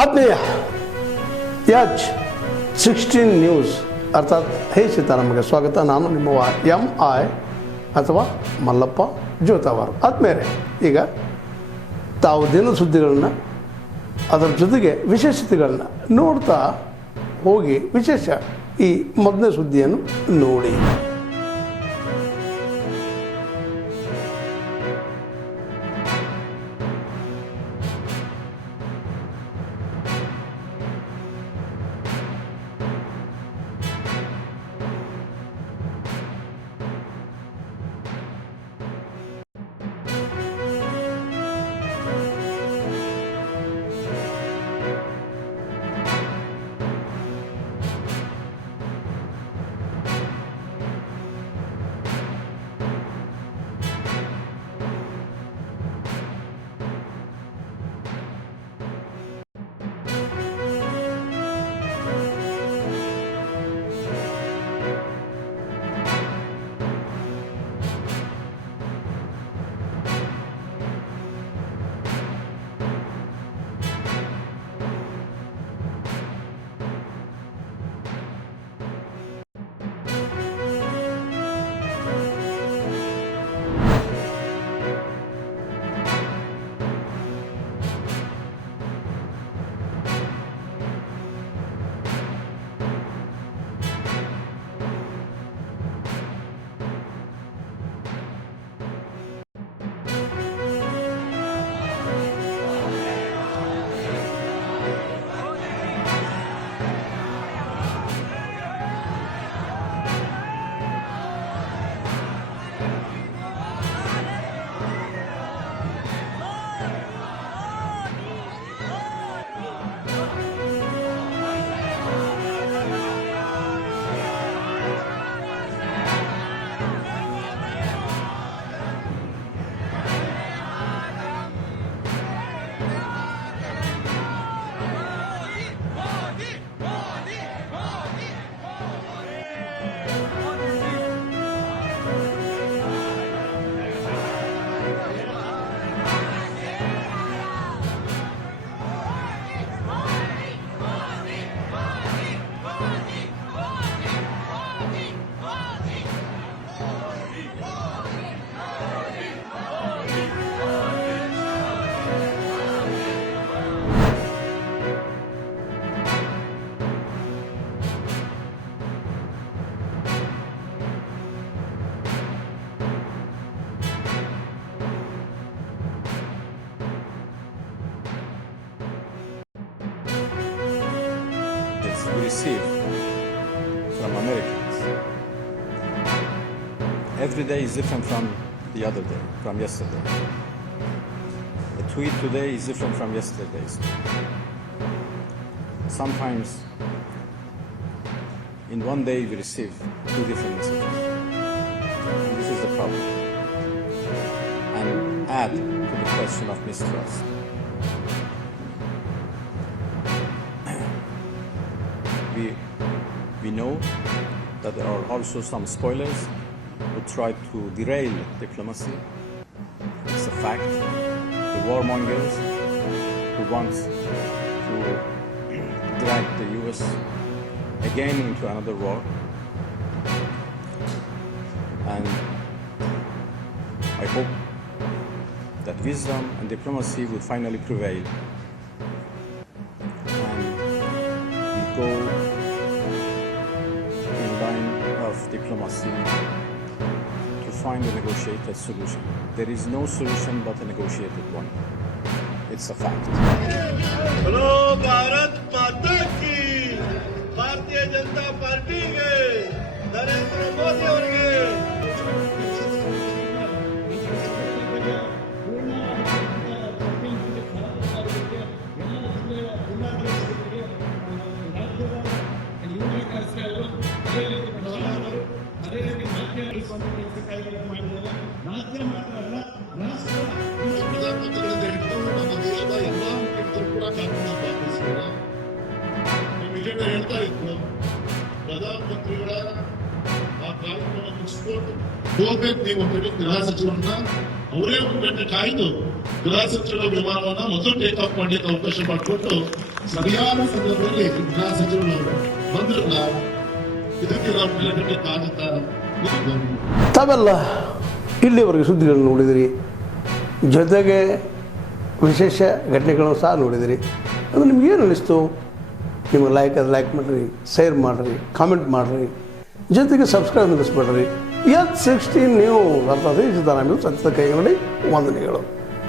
ಆತ್ಮೀಯ H16 news ಅರ್ಥಾತ್ ಹೇ ಸೀತಾರಾಮಗೆ ಸ್ವಾಗತ. ನಾನು ನಿಮ್ಮ MI ಅಥವಾ ಮಲ್ಲಪ್ಪ ಜೋತಾವಾರ್. ಆದ್ಮೇಲೆ ಈಗ ತಾವು ದಿನ ಸುದ್ದಿಗಳನ್ನ ಅದರ ಜೊತೆಗೆ ವಿಶೇಷತೆಗಳನ್ನ ನೋಡ್ತಾ ಹೋಗಿ ವಿಶೇಷ ಈ ಮೊದಲನೇ ಸುದ್ದಿಯನ್ನು ನೋಡಿ. We receive from Americans. Every day is different from the other day, from yesterday. A tweet today is different from yesterday's. Sometimes in one day we receive two different messages. And this is the problem. And add to the question of mistrust. We know that there are also some spoilers who try to derail diplomacy. It's a fact. The warmongers who want to drag the US again into another war. And I hope that wisdom and diplomacy will finally prevail. And we go of diplomacy to find a negotiated solution. There is no solution but a negotiated one. It's a fact. Hello, Bharat Mata ki, Bharatiya Janata Party ke, Narendra Modi aurge. ನಮ್ಮ ದೇಶದ ಎಲ್ಲ ಮುಖ್ಯಸ್ಥರು ಕೂಡ ಕಾನೂನು ಪಾಲಿಸಿಲ್ಲ. ವಿಜಯ್ ಹೇಳ್ತಾ ಇದ್ರು ಪ್ರಧಾನಮಂತ್ರಿಗಳ ಆ ಕಾರ್ಯಕ್ರಮ ಮುಗಿಸ್ಕೊಂಡು ಹೋಗ್ಬೇಕು ನೀವು ಅಂತ ಹೇಳಿ ಗೃಹ ಸಚಿವರನ್ನ ಅವರೇ ಒಂದು ಗಂಟೆ ಕಾಯ್ದು ಗೃಹ ಸಚಿವರ ವಿಮಾನವನ್ನ ಮೊದಲು ಟೇಕ್ ಆಫ್ ಮಾಡ್ಲಿಕ್ಕೆ ಅವಕಾಶ ಮಾಡಿಕೊಟ್ಟು ಸರಿಯಾದ ಸಂದರ್ಭದಲ್ಲಿ ಗೃಹ ಸಚಿವರು ಬಂದ್ರಲ್ಲ, ಇದಕ್ಕೆ ನಾವು ನಿಲಕಟ್ಟಕ್ಕಾಗುತ್ತಾ? ತಾವೆಲ್ಲ ಇಲ್ಲಿವರೆಗೆ ಸುದ್ದಿಗಳನ್ನು ನೋಡಿದಿರಿ, ಜೊತೆಗೆ ವಿಶೇಷ ಘಟನೆಗಳನ್ನು ಸಹ ನೋಡಿದಿರಿ. ಅದು ನಿಮಗೇನು ಅನ್ನಿಸ್ತು? ನಿಮಗೆ ಲೈಕ್ ಮಾಡಿರಿ, ಶೇರ್ ಮಾಡಿರಿ, ಕಾಮೆಂಟ್ ಮಾಡಿರಿ, ಜೊತೆಗೆ ಸಬ್ಸ್ಕ್ರೈಬ್ ನಿಲ್ಲಿಸ್ಬೇಡ್ರಿ. H16 ನ್ಯೂಸ್ ಅರ್ಥಾತ್ ಈ ಸಿದ್ದರಾಮಯ್ಯ ಸತ್ಯದ ಕೈಗನ್ನಡಿ ವಂದನೆಗಳು.